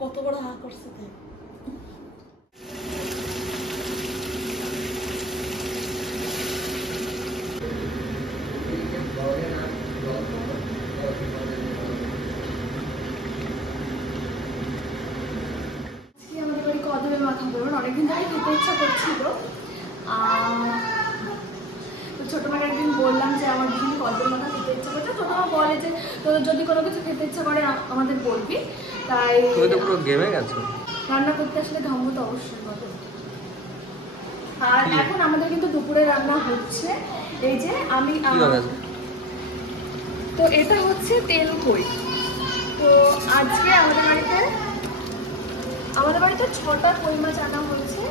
কত বড় হা করছে অনেকদিন ধরে খেতে ইচ্ছা করছিল। ছোট মাকে একদিন বললাম যে আমার দিন কদবেল মাখা খেতে ইচ্ছা করছে। ছোট মা বলে যে তোদের যদি কোনো কিছু খেতে ইচ্ছা করে আমাদের বলবি। তাই রান্না করতে আসলে ঘামবো তো অবশ্যই কদবেল। আর এখন আমাদের কিন্তু দুপুরে রান্না হচ্ছে। এই যে আমি তো এটা হচ্ছে তেল কই। তো আজকে আমাদের বাড়িতে 6টা কই মাছ আনা হয়েছে।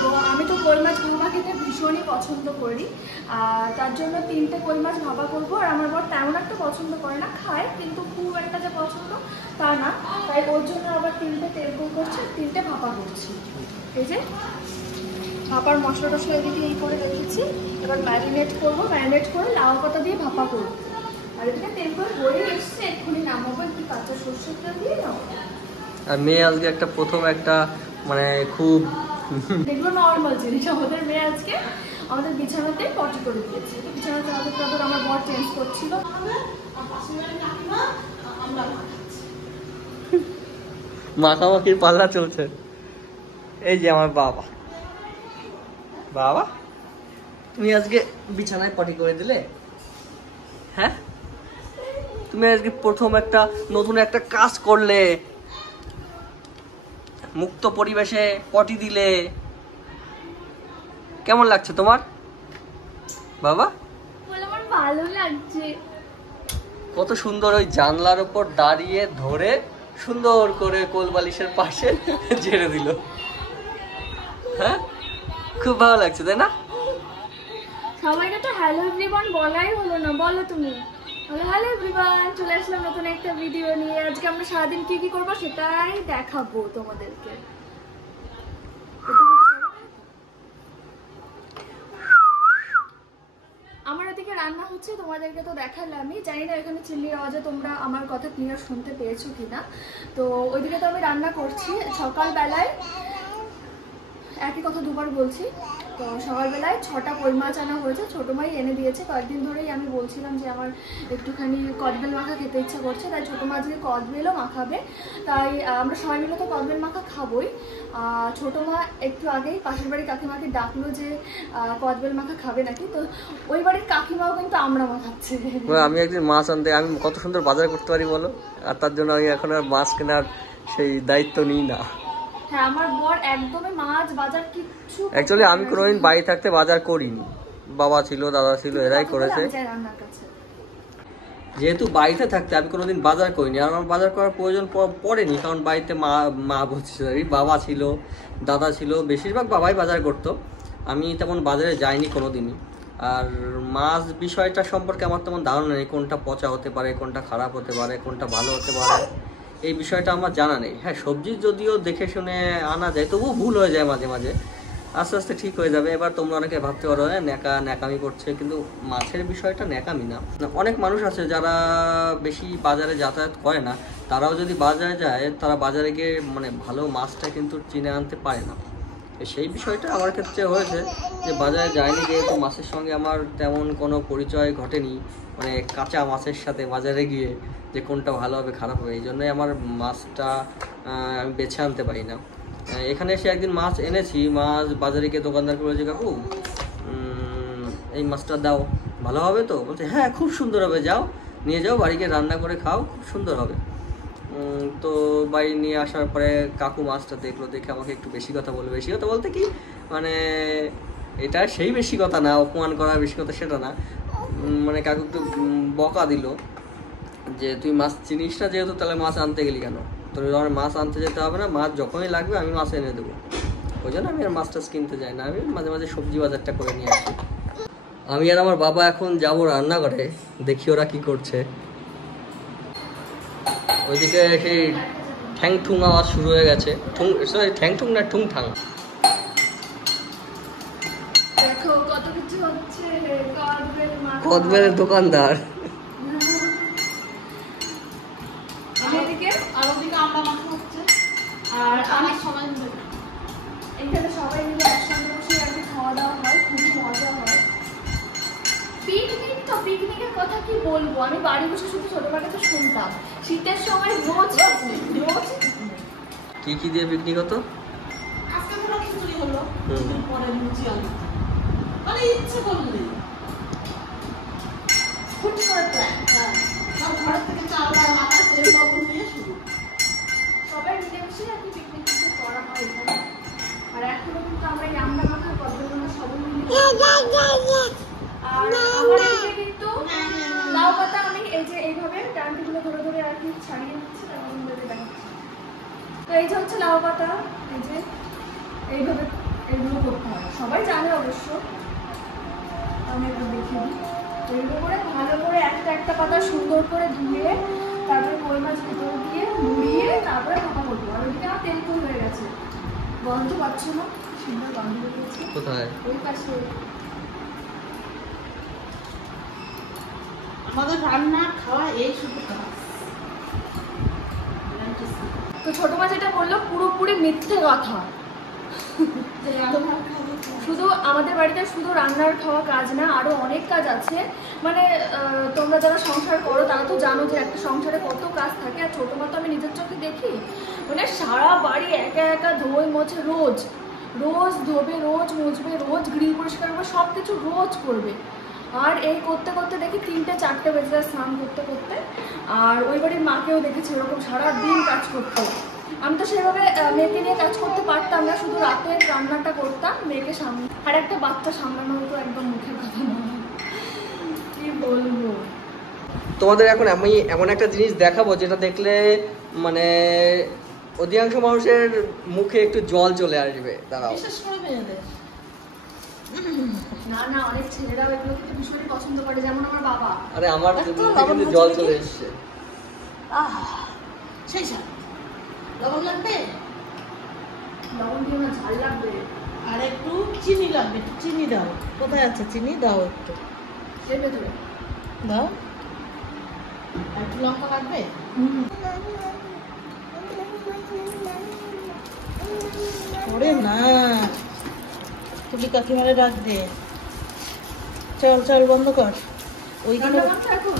তো আমি তো কই মাছ গুঁড়া খেতে ভীষণই পছন্দ করি। তার জন্য 3টে কই মাছ ভাপা করবো। আর আমার বর তেমন একটা পছন্দ করে না, খায় কিন্তু খুব একটা যে পছন্দ তা না। তাই ওর জন্য আবার 3টে তেল কই করছে, 3টে ভাপা করছি। এই যে ভাপার মশলা টশলা এদিকে এই করে রেখেছি। এবার ম্যারিনেট করবো, ম্যারিনেট করে লাউ পাতা দিয়ে ভাপা করবো। আর এদিকে তেল কই হয়ে এসছে, এক্ষুনি নামাবো। একটু কাঁচা সর্ষের তেল দিয়ে নাও। আর মেয়ে আজকে একটা প্রথম একটা মানে খুব দেখবো নর্মাল জিনিস। আমাদের মেয়ে আজকে আমাদের বিছানাতে পটি করে দিয়েছে। তো বিছানাতে আমার বর চেঞ্জ করছিল। মাখামাখির পাল্লা চলছে। এই যে আমার বাবা, বাবা তুমি আজকে বিছানায় পটি করে দিলে? হ্যাঁ, তুমি আজকে প্রথম একটা নতুন একটা কাজ করলে, মুক্ত পরিবেশে পটি দিলে। কেমন লাগছে তোমার বাবা? আমার ভালো লাগছে। কত সুন্দর ওই জানলার উপর দাঁড়িয়ে ধরে সুন্দর করে কোলবালিশের পাশে ঝেড়ে দিল। হ্যাঁ, খুব ভালো লাগছে তাই না? সবাইকে তো হ্যালো এভরিওয়ান বলাই হলো না, বলো তুমি। হ্যালো এভরিওয়ান, চলে আসলাম নতুন একটা ভিডিও নিয়ে। আজকে আমরা সারাদিন কি কি করবো সেটাই দেখাবো তোমাদেরকে। আমার এদিকে রান্না হচ্ছে, তোমাদেরকে তো দেখালামই। জানি না এখানে চিল্লির আওয়াজে তোমরা আমার কথা ক্লিয়ার শুনতে পেয়েছো কিনা। তো ওইদিকে তো আমি রান্না করছি। সকালবেলায় একই কথা দুবার বলছি। তো সকালবেলায় 6টা কই মাছ আনা হয়েছে, ছোটো মাই এনে দিয়েছে। কয়েকদিন ধরেই আমি বলছিলাম যে আমার একটুখানি কদবেল মাখা খেতে ইচ্ছা করছে, তাই ছোটো মাছ দিয়ে কদবেলও মাখাবে। তাই আমরা সবাই মিলে তো কদবেল মাখা খাবোই। ছোটো মা একটু আগেই পাশের বাড়ির কাকিমাকে ডাকলো যে কদবেল মাখা খাবে নাকি। তো ওই বাড়ির কাকিমাও কিন্তু আমরা মাখাচ্ছে। আমি একদিন মাছ আনতে, আমি কত সুন্দর বাজার করতে পারি বলো। আর তার জন্য আমি এখন আর মাছ কেনার সেই দায়িত্ব নিই না। হ্যাঁ, আমার বর একদমই মাছ বাজার কিচ্ছু। অ্যাকচুয়ালি আমি কোনোদিন বাড়ি থাকতে বাজার করিনি। বাবা ছিল, দাদা ছিল, এরাই করেছে। যেহেতু বাড়িতে থাকতে আমি কোনোদিন বাজার করিনি, আর আমার বাজার করার প্রয়োজন পড়েনি। কারণ বাড়িতে মা বলছি, বাবা ছিল, দাদা ছিল, বেশিরভাগ বাবাই বাজার করতো। আমি তেমন বাজারে যাইনি কোনোদিনই। আর মাছ বিষয়টা সম্পর্কে আমার তেমন ধারণা নেই, কোনটা পচা হতে পারে, কোনটা খারাপ হতে পারে, কোনটা ভালো হতে পারে, এই বিষয়টা আমার জানা নেই। হ্যাঁ, সবজি যদিও দেখে শুনে আনা যায়, তবুও ভুল হয়ে যায় মাঝে মাঝে। আস্তে আস্তে ঠিক হয়ে যাবে। এবার তোমরা অনেকে ভাবতে পারো ন্যাকামি করছে, কিন্তু মাছের বিষয়টা ন্যাকামি না। অনেক মানুষ আছে যারা বেশি বাজারে যাতায়াত করে না, তারাও যদি বাজারে যায়, তারা বাজারে গিয়ে মানে ভালো মাছটা কিন্তু চিনে আনতে পারে না। সেই বিষয়টা আমার ক্ষেত্রে হয়েছে যে বাজারে যায়নি, যেহেতু মাছের সঙ্গে আমার তেমন কোনো পরিচয় ঘটেনি, মানে কাঁচা মাছের সাথে বাজারে গিয়ে যে কোনটা ভালো হবে খারাপ হবে, এই জন্যই আমার মাছটা আমি বেছে আনতে পারি না। এখানে এসে একদিন মাছ এনেছি, মাছ বাজারে গিয়ে দোকানদারকে বলেছি, কাকু এই মাছটা দাও, ভালো হবে তো? বলছে হ্যাঁ, খুব সুন্দর হবে, যাও নিয়ে যাও, বাড়িকে রান্না করে খাও, খুব সুন্দর হবে। তো বাড়ি নিয়ে আসার পরে কাকু মাছটা দেখলো, দেখে আমাকে একটু বেশি কথা বললো। বেশি কথা বলতে কি মানে এটা সেই বেশি কথা না, অপমান করা বেশি কথা সেটা না, মানে কাকু একটু বকা দিল যে তুই মাছ চিনিস না যেহেতু, তাহলে মাছ আনতে গেলি কেন? তোর আমার মাছ আনতে যেতে হবে না, মাছ যখনই লাগবে আমি মাছ এনে দেবো। ওই জন্য আমি আর মাছ টাছ কিনতে যাই না, আমি মাঝে মাঝে সবজি বাজারটা করে নিয়ে আসি। আমি আর আমার বাবা এখন যাবো রান্নাঘরে, দেখি ওরা কি করছে। ওইদিকে সেই ঠ্যাং ঠুং আওয়াজ শুরু হয়ে গেছে। ঠ্যাং ঠুং না ঠুং ঠাং। দেখো কত কিছু হচ্ছে। কদবেলের দোকানদার। এদিকে আর ওদিকে আমরা মাখা হচ্ছে আর আমি সবাই মিলে এখানে সবাই মিলে একসঙ্গে বসে আর কি খাওয়া দাওয়া হয়, খুবই মজা হয়। পিকনিক তো পিকনিকের কথা কি বলবো, আমি বাড়ি বসে শুধু ছোটবেলা তো শুনতাম শীতের সময় রোজ রোজ কি কি দিয়ে পিকনিক হতো? আজকে ধরো খিচুড়ি হলো, দুদিন পরে লুচি আলু, মানে ইচ্ছে করলে হুট করে প্ল্যান। হ্যাঁ, সব ঘরের থেকে চাল ডাল আটা তেল লবণ দিয়ে শুরু। সবাই মিলেমিশে আর কি পিকনিক কিন্তু করা হয় এখানে। আর এখনো কিন্তু আমরা এই আমরা মাখা পদ্মগুলো সবাই মিলে আর আমার এদিকে কিন্তু লাউ পাতা আমি এই যে এইভাবে ডান্ডিগুলো ধরে ধরে আর কি ছাড়িয়ে নিচ্ছি, তারপর আপনাদের দেখাচ্ছি। তো এই যে হচ্ছে লাউ পাতা, এই যে এইভাবে এগুলো করতে হয়, সবাই জানে অবশ্য, আমি একটু দেখিয়ে দিই। এইগুলো করে ভালো করে একটা একটা পাতা সুন্দর করে ধুয়ে তারপরে কই মাছ ভিতরে দিয়ে মুড়িয়ে তারপরে ভাপা করবো। আর ওইদিকে আমার তেল ফুল হয়ে গেছে, গন্ধ পাচ্ছ না? সুন্দর গন্ধ হয়ে গেছে। কোথায়? ওই পাশে। আমাদের রান্না খাওয়া এই শুধু কাজ। তো ছোট মা যেটা বললো পুরোপুরি মিথ্যে কথা। শুধু আমাদের বাড়িতে শুধু রান্নার খাওয়া কাজ না, আরো অনেক কাজ আছে। মানে তোমরা যারা সংসার করো তারা তো জানো যে একটা সংসারে কত কাজ থাকে। আর ছোট মা তো আমি নিজের চোখে দেখি, মানে সারা বাড়ি একা একা ধোয় মোছে, রোজ রোজ ধোবে, রোজ মুছবে, রোজ গ্রিল পরিষ্কার করবে, সব কিছু রোজ করবে। আর এই করতে করতে দেখি 3-4 বেজে যায় স্নান করতে করতে। আর ওই বাড়ির মাকেও দেখেছি এরকম সারাদিন কাজ করতে। আমি তো সেভাবে মেয়েকে নিয়ে কাজ করতে পারতাম না, শুধু রাতের রান্নাটা করতাম, মেয়েকে সামনে আর একটা বাচ্চা সামলানো তো একদম মুখের কথা নয়, কি বলবো। তোমাদের এখন আমি এমন একটা জিনিস দেখাবো যেটা দেখলে মানে অধিকাংশ মানুষের মুখে একটু জল চলে আসবে। দাঁড়াও। বিশেষ করে মেয়েদের। না না, অনেক ছেলেরাও এগুলো কিন্তু ভীষণই পছন্দ করে, যেমন আমার বাবা। আরে আমার একটু মুখে লবণ কিন্তু ভাজি জল দেখি। চলে এসছে। সেই স্যার লবণ লাগবে লবণ দিয়ে না, ঝাল লাগবে। আর একটু চিনি লাগবে, একটু চিনি দাও। কোথায় আছে চিনি? দাও একটু এর ভেতরে দাও। আর একটু লঙ্কা লাগবে। ওরে না, তুমি কাকিমারে ডাক দে। চল চল বন্ধ কর। ওইখানে রান্না করতে এখন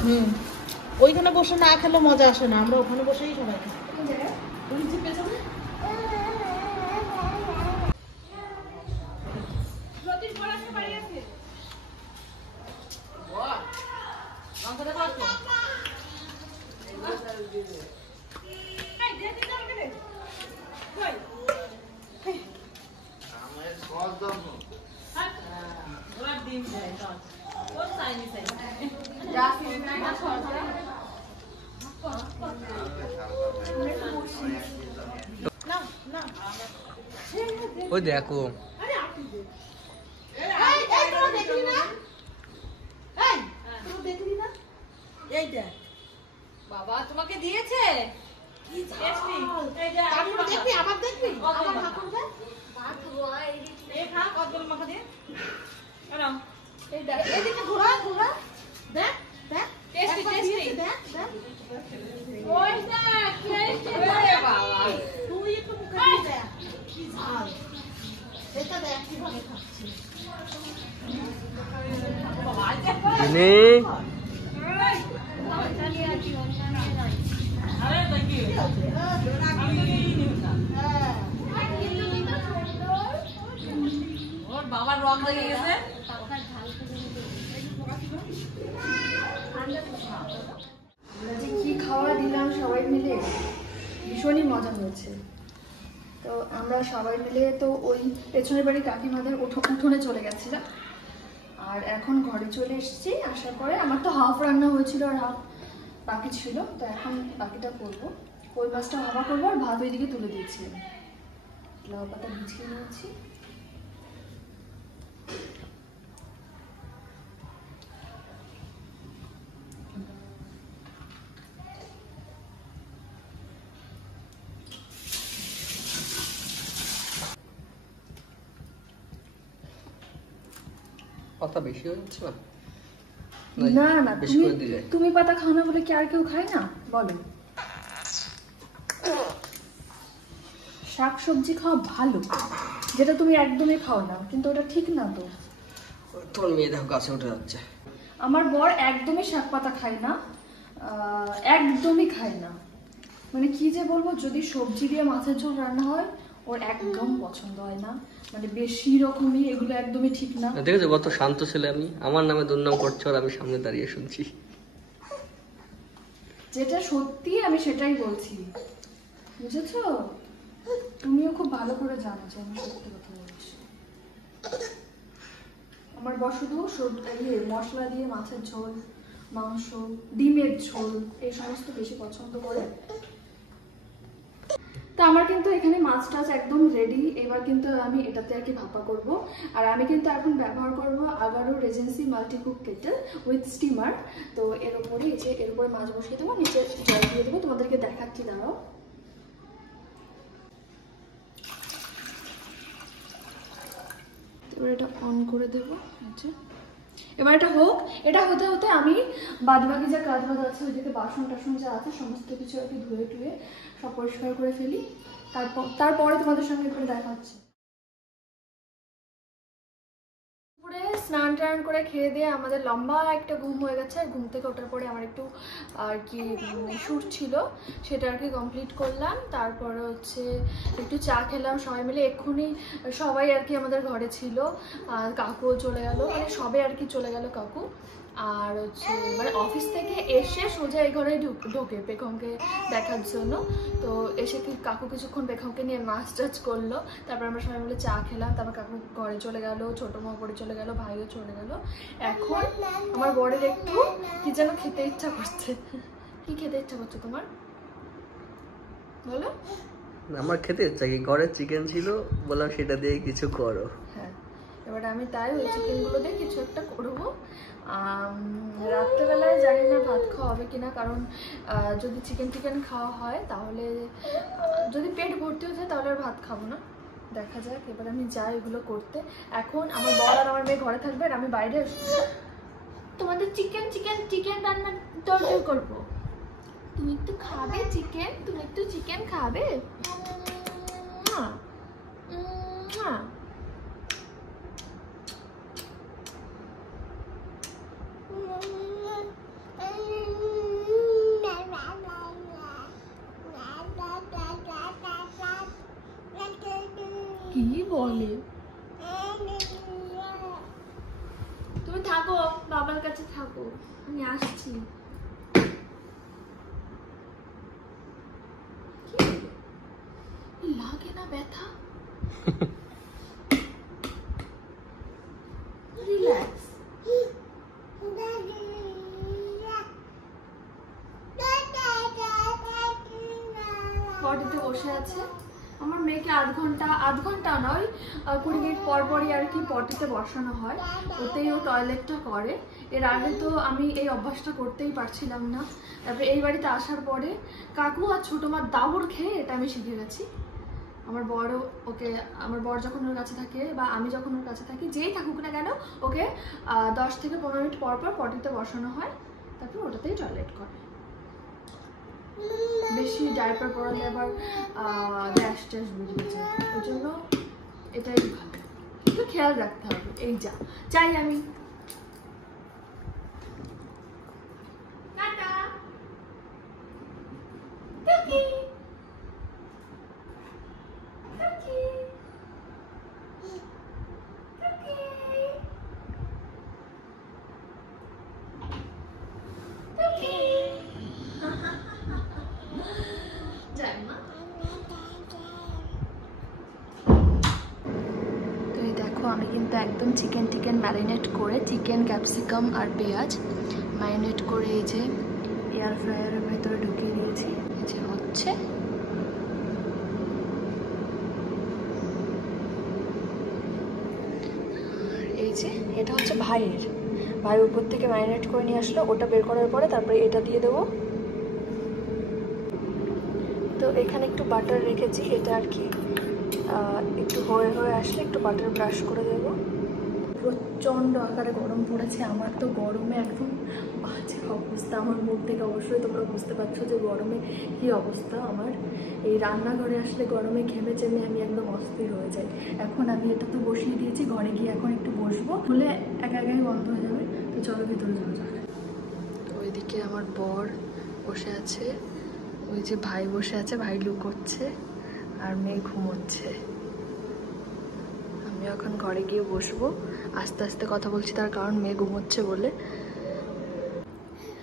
ওইখানে বসে না খেলে মজা আসে না, আমরা ওখানে বসেই সবাই খাই। কোন জায়গায়? তুমি যে পেছনে রতির বড় আছে, বাড়ি আছে। লঙ্কা দেখা আছে? এই দিয়ে দিতে হবে রে। কই? ওরা ডিম দেয় না। ওর চাইনি চাই। যা ফিরে নাই না সরকার। না না। ওই দেখো এই এই তোরা দেখলি না? এই তোরা দেখলি না? এই দেখ। বাবা তোমাকে দিয়েছে কি টেস্টি ঝাল। এই যে তারপর দেখবি, আবার দেখবি। কদবেল আবার মাখা। ঠাকুর দেখ। এই খা কদবেল মাখা দিয়ে কেন এই দেখ, এদিকে ঘোরা ঘোরা। দেখ দেখ। টেস্টি একবার টেস্টি দিয়েছে, দেখ দেখ। ওই দেখ টেস্টি ওরে বাবা তুই একটু মুখে দিয়ে দেখ। কি ঝাল। এটা দেখ কিভাবে খাচ্ছি। নে আরে দেখি কি আছে? হ্যাঁ। ওর বাবার রং লেগে গেছে আমরা যে কি খাওয়া দিলাম সবাই মিলে, ভীষণই মজা হয়েছে। তো আমরা সবাই মিলে তো ওই পেছনের বাড়ি কাকিমাদের উঠোনে চলে গেছিলাম, আর এখন ঘরে চলে এসেছি। আসার পরে আমার তো হাফ রান্না হয়েছিল আর হাফ বাকি ছিল, তো এখন বাকিটা করবো। কই মাছটা ভাপা করবো আর ভাত ওইদিকে তুলে দিয়েছিলাম, লাউ পাতা ভিজিয়ে নিয়েছি। পাতা বেশি হয়ে যাচ্ছে না? না না, তুমি পাতা খাও না বলে কি আর কেউ খায় না বলো? শাক সবজি খাওয়া ভালো, যেটা তুমি একদমই খাও না, কিন্তু ওটা ঠিক না তো। তোর মেয়ে দেখো গাছে উঠে যাচ্ছে। আমার বর একদমই শাক পাতা খায় না, একদমই খায় না। মানে কি যে বলবো, যদি সবজি দিয়ে মাছের ঝোল রান্না হয় ওর একদম পছন্দ হয় না, মানে বেশি রকমই এগুলো একদমই ঠিক না। দেখেছো কত শান্ত ছেলে আমি, আমার নামে দুর্নাম করছো আর আমি সামনে দাঁড়িয়ে শুনছি। যেটা সত্যি আমি সেটাই বলছি, বুঝেছো? তুমিও খুব ভালো করে জানো যে আমি সত্যি কথা বলছি। আমার বর শুধু মশলা দিয়ে মাছের ঝোল, মাংস, ডিমের ঝোল এই সমস্ত বেশি পছন্দ করে। তো আমার কিন্তু এখানে মাছ টাছ একদম রেডি। এবার কিন্তু আমি এটাতে আর কি ভাপা করব। আর আমি কিন্তু এখন ব্যবহার করব Agaro regency multi cook kettle with steamer. তো এর উপরে এর উপরে মাছ বসিয়ে দেবো, নিচে জল দিয়ে দেবো, তোমাদেরকে দেখাচ্ছি, দাঁড়াও। এবার এটা অন করে দেবো। আচ্ছা, এবার এটা হোক। এটা হতে হতে আমি বাদবাকি যা কাজ বাজ আছে, ওইদিকে বাসন টাসন যা আছে সমস্ত কিছু আর কি ধুয়ে টুয়ে সব পরিষ্কার করে ফেলি। তারপরে তোমাদের সঙ্গে একটু দেখা হচ্ছে। স্নান টান করে খেয়ে দিয়ে আমাদের লম্বা একটা ঘুম হয়ে গেছে। ঘুম থেকে ওঠার পরে আমার একটু আর কি শ্যুট ছিল, সেটা আর কি কমপ্লিট করলাম। তারপরে হচ্ছে একটু চা খেলাম সবাই মিলে। এক্ষুনি সবাই আর কি আমাদের ঘরে ছিল, আর কাকুও চলে গেল, মানে সবে আর কি চলে গেল কাকু। আর হচ্ছে মানে অফিস থেকে এসে সোজা এই ঘরে ঢোকে পেখমকে দেখার জন্য। তো এসে কি কাকু কিছুক্ষণ পেখমকে নিয়ে নাচ টাচ করলো। তারপর আমরা সবাই মিলে চা খেলাম। তারপর কাকু ঘরে চলে গেল, ছোটো মা পরে চলে গেল, ভাইও চলে গেল। এখন আমার বরের একটু কি যেন খেতে ইচ্ছা করছে। কি খেতে ইচ্ছা করছে তোমার বলো? আমার খেতে ইচ্ছা কি, ঘরে চিকেন ছিল, বললাম সেটা দিয়ে কিছু করো। হ্যাঁ, এবার আমি তাই ওই চিকেনগুলো দিয়ে কিছু একটা করবো। রাত্রেবেলায় জানি না ভাত খাওয়া হবে কিনা, কারণ যদি চিকেন খাওয়া হয় তাহলে, যদি পেট ভর্তি হয়ে যায় তাহলে আর ভাত খাবো না, দেখা যাক। এবার আমি যাই এগুলো করতে। এখন আমার বর আর আমার মেয়ে ঘরে থাকবে, আর আমি বাইরে তোমাদের চিকেন রান্নার তরকারি করবো। তুমি একটু খাবে চিকেন? তুমি একটু চিকেন খাবে? কি বলে? তুমি থাকো, বাবার কাছে থাকো, আমি আসছি। লাগে না ব্যথা? রিল্যাক্স। পটিতে বসে আছে আমার মেয়েকে আধ ঘন্টা নয় 20 মিনিট পরই আর কি পটিতে বসানো হয়, ওতেই ও টয়লেটটা করে। এর আগে তো আমি এই অভ্যাসটা করতেই পারছিলাম না। তারপরে এই বাড়িতে আসার পরে কাকু আর ছোটো মার দাবড় খেয়ে এটা আমি শিখে গেছি। আমার বর যখন ওর কাছে থাকে বা আমি যখন ওর কাছে থাকি, যেই থাকুক না কেন, ওকে 10 থেকে 15 মিনিট পর পটিতে বসানো হয়, তারপর ওটাতেই টয়লেট করে। বেশি ডাইপার পরালে আবার গ্যাস ট্যাস বেরিয়ে যায়, ওই জন্য এটাই ভালো, একটু খেয়াল রাখতে হবে। এই চাই আমি। আমি কিন্তু একদম চিকেন ম্যারিনেট করে, চিকেন ক্যাপসিকাম আর পেঁয়াজ ম্যারিনেট করে এই যে এয়ার ফ্রায়ারের ভেতরে ঢুকিয়ে দিয়েছি। এই যে হচ্ছে এই যে এটা হচ্ছে ভাই উপর থেকে ম্যারিনেট করে নিয়ে আসলো, ওটা বের করার পরে তারপরে এটা দিয়ে দেবো। তো এখানে একটু বাটার রেখেছি, এটা আর কি একটু হয়ে আসলে একটু বাটার ব্রাশ করে দেবো। প্রচণ্ড আকারে গরম পড়েছে। আমার তো গরমে একদম বাজে অবস্থা, আমার মুখ থেকে অবশ্যই তোমরা বুঝতে পারছো যে গরমে কি অবস্থা আমার। এই রান্নাঘরে আসলে গরমে ঘেমে চেমে আমি একদম অস্থির হয়ে যাই। এখন আমি এটা তো বসিয়ে দিয়েছি, ঘরে গিয়ে এখন একটু বসবো, হলে একা একাই বন্ধ হয়ে যাবে। তো চলো ভিতরে যাওয়া যাক। তো ওইদিকে আমার বর বসে আছে, ওই যে ভাই বসে আছে, ভাই লুকোচ্ছে, আর মেয়ে ঘুমোচ্ছে। আমি এখন ঘরে গিয়ে বসবো, আস্তে আস্তে কথা বলছি তার কারণ মেয়ে ঘুমোচ্ছে বলে।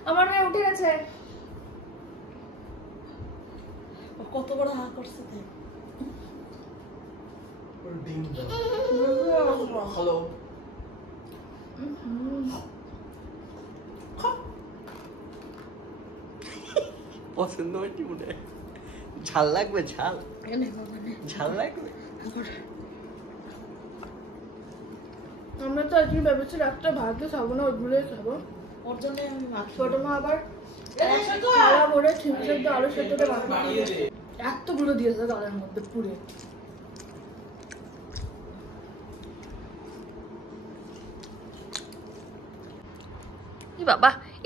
আমার মেয়ে উঠে গেছে। কত বড় হা করছে হ্যালো পছন্দ হয়েছে মনে হয়। ঝাল লাগবে? ঝাল ঝাল লাগবে। আমরা তো আজকে ভেবেছি রাতটা ভাতে খাবো না, ওইগুলোই খাবো। ওর জন্য আমি ছোট মা আবার থালা ভরে ঠিক সেদ্ধ আলু সেদ্ধটা ভাত দিয়েছে, এতগুলো দিয়েছে গালের মধ্যে পুরে।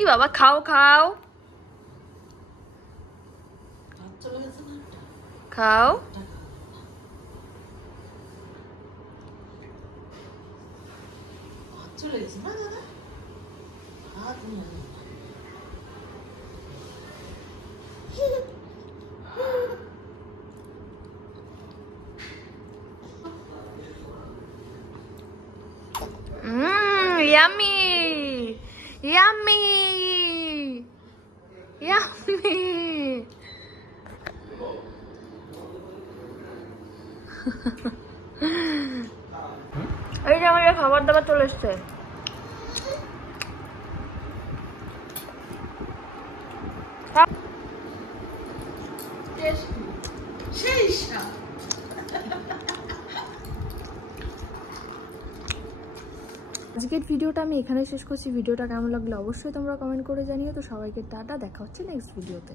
ই বাবা খাও খাও চলে গেছে না খাও। চলে গেছে না দাদা, হাত নিয়ে Yummy! Yummy! Yummy! এই যে আমাদের খাবার দাবার চলে এসছে। সেই স্বাদ। আজকের ভিডিওটা আমি এখানে শেষ করছি। ভিডিওটা কেমন লাগলো অবশ্যই তোমরা কমেন্ট করে জানিও। তো সবাইকে টাটা, দেখা হচ্ছে নেক্সট ভিডিওতে।